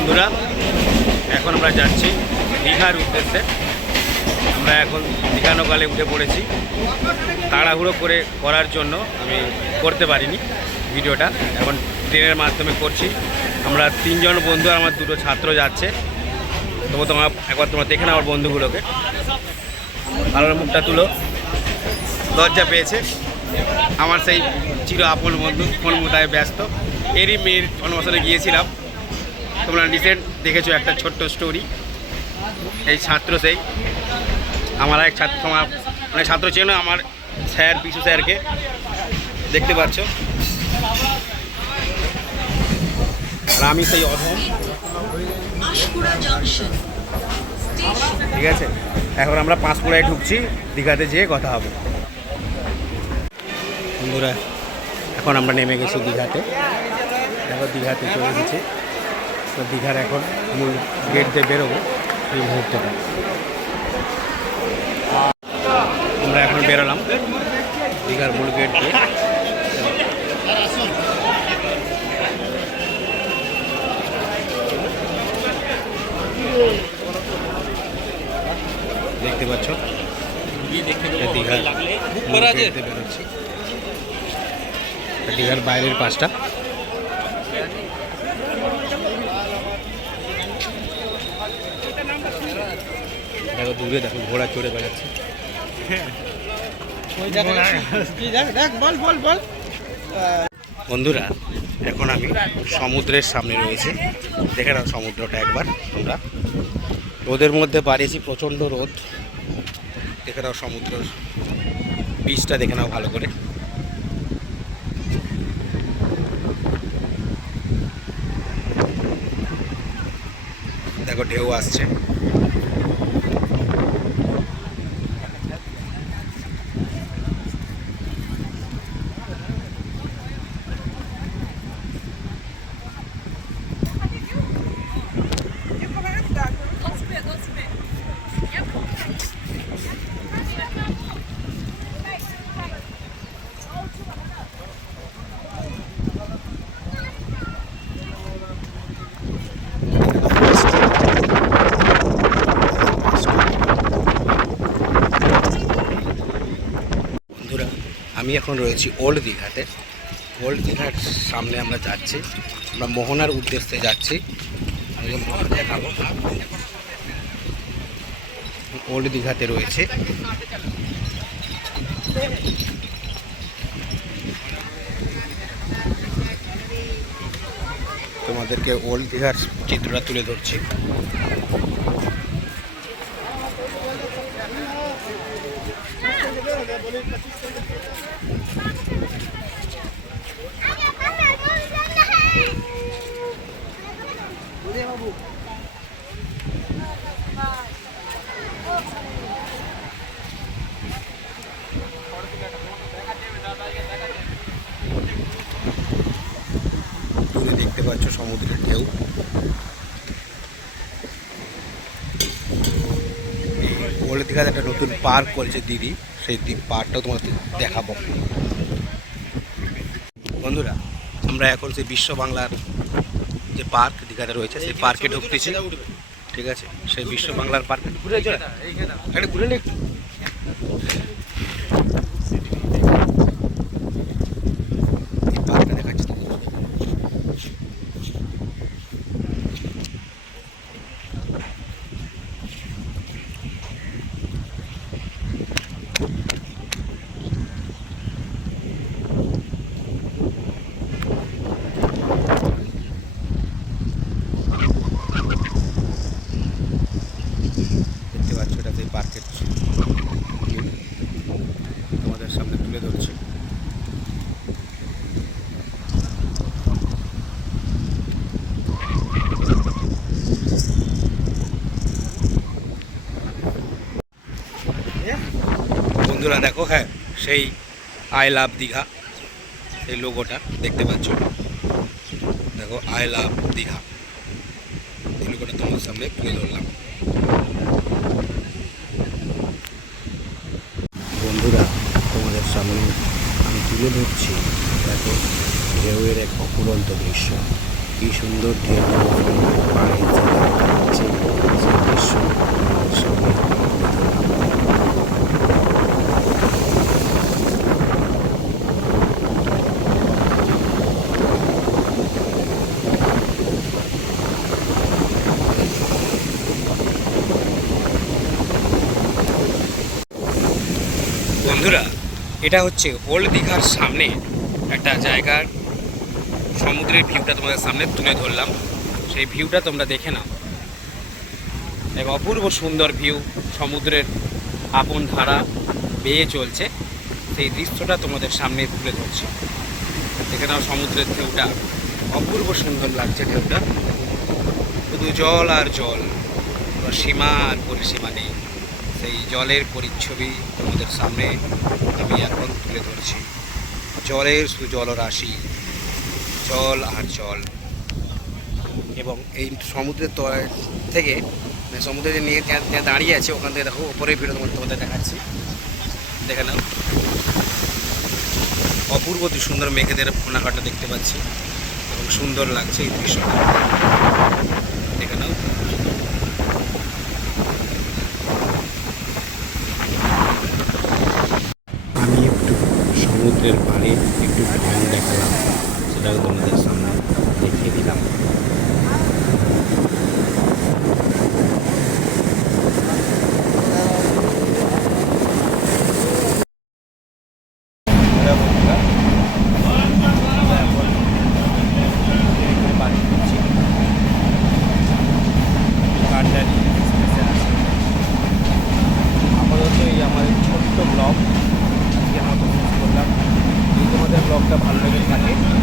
বন্ধুরা, এখন আমরা যাচ্ছি দীঘার উদ্দেশ্যে। আমরা এখন দীঘা নৌকালে উঠে পড়েছি। তাড়াহুড়ো করে করার জন্য আমি করতে পারিনি ভিডিওটা। এখন ট্রেনের মাধ্যমে করছি। আমরা তিনজন বন্ধু আর আমার দুটো ছাত্র যাচ্ছে। তবু তোমার একবার তোমরা দেখে নাও আমার বন্ধুগুলোকে। ভালো মুখটা তুলো। লজ্জা পেয়েছে। আমার সেই চির আপন বন্ধু, ফোন মোতায় ব্যস্ত। এরই মেয়ের জন্মবছরে গিয়েছিলাম। তোমরা রিসেন্ট দেখেছ একটা ছোট্ট স্টোরি এই ছাত্র সেই। আমার এক ছাত্র আমার মানে ছাত্র চেনো আমার স্যার পিছু স্যারকে। দেখতে পাচ্ছ? আর আমি সেই অধম। ঠিক আছে? এখন আমরা পাঁশকুড়ায় ঢুকছি দীঘাতে যেয়ে কথা হবে। বন্ধুরা এখন আমরা নেমে গেছি দীঘাতে। দেখো দীঘাতে চলে তো দীঘার এখন মূল গেট দিয়ে বেরোবো এই মুহূর্তটা আমরা এখন বেরোলাম দীঘার মূল গেট দিয়ে। দেখতে পাচ্ছ? দীঘার দীঘার বাইরের পাশটা। দেখো দূরে দেখো ঘোড়া চড়ে বেড়াচ্ছে। বন্ধুরা, এখন আমি সমুদ্রের সামনে রয়েছে। দেখে নাও সমুদ্রটা একবার তোমরা। রোদের মধ্যে বাড়িয়েছি প্রচণ্ড রোদ। দেখে নাও সমুদ্রের বীজটা, দেখে নাও ভালো করে। দেখো, ঢেউ আসছে বন্ধুরা আমি এখন রয়েছি ওল্ড দীঘাতে। ওল্ড দীঘার সামনে আমরা যাচ্ছি। আমরা মোহনার উদ্দেশ্যে যাচ্ছি। আমি দেখাবো ওল্ড দীঘাতে রয়েছে। তোমাদেরকে ওল্ড দীঘার চিত্রটা তুলে ধরছি দূরে দেখতে পাচ্ছ সমুদ্রের ঢেউ। ওল্ড দীঘাতে একটা নতুন পার্ক করেছে দিদি সেই দিন পার্কটাও তোমাদের দেখাবো। বন্ধুরা আমরা এখন সেই বিশ্ব বাংলার যে পার্ক দীঘাতে রয়েছে সেই পার্কে ঢুকতেছি। ঠিক আছে? সেই বিশ্ব বাংলার পার্কে। ঘুরে ঘুরে নে একটু এই পার্কটা দেখাচ্ছি তোমাদের। দেখতে পাচ্ছ তোমাদের সামনে তুলে ধরছি। বন্ধুরা দেখো হ্যাঁ সেই আই লাভ দীঘা, এই লোগোটা দেখতে পাচ্ছ? দেখো, আই লাভ দীঘা। এই লোগোটা তোমার সামনে তুলে ধরলাম বন্ধুরা তোমাদের সামনে আমি তুলে ধরছি দেখো ঢেউয়ের এক অপুরন্ত দৃশ্য। কি সুন্দর ঢেউ পাড়ে যে যাচ্ছে সেই দৃশ্য আমাদের সামনে তুলে ধরলাম। বন্ধুরা এটা হচ্ছে ওল্ড দীঘার সামনে একটা জায়গার সমুদ্রের ভিউটা তোমাদের সামনে তুলে ধরলাম। সেই ভিউটা তোমরা দেখে নাও। এক অপূর্ব সুন্দর ভিউ সমুদ্রের আপন ধারা বেয়ে চলছে। সেই দৃশ্যটা তোমাদের সামনে তুলে ধরছি। দেখে নাও সমুদ্রের ঢেউটা অপূর্ব সুন্দর লাগছে ঢেউটা শুধু জল আর জল সীমা আর পরিসীমা নেই। সেই জলের পরিচ্ছবি তোমাদের সামনে আমি এখন তুলে ধরছি। জলের সুজলরাশি জল আর জল। এবং এই সমুদ্রের তলায় থেকে মানে সমুদ্রে যে নিয়ে দাঁড়িয়ে আছে, ওখান থেকে দেখো, ওপরের ভিডিও তোমাদের দেখাচ্ছি। দেখে নাও। অপূর্ব সুন্দর মেঘেদের ফোনাকাটা দেখতে পাচ্ছি। এবং সুন্দর লাগছে এই দৃশ্যটা। দেখে নাও। সমুদ্রের পাড়ে একটু ড্রয়িং দেখালাম। সেটাও তোমাদের সামনে দেখিয়ে দিলাম। ব্লগটা ভালো লেগে থাকে।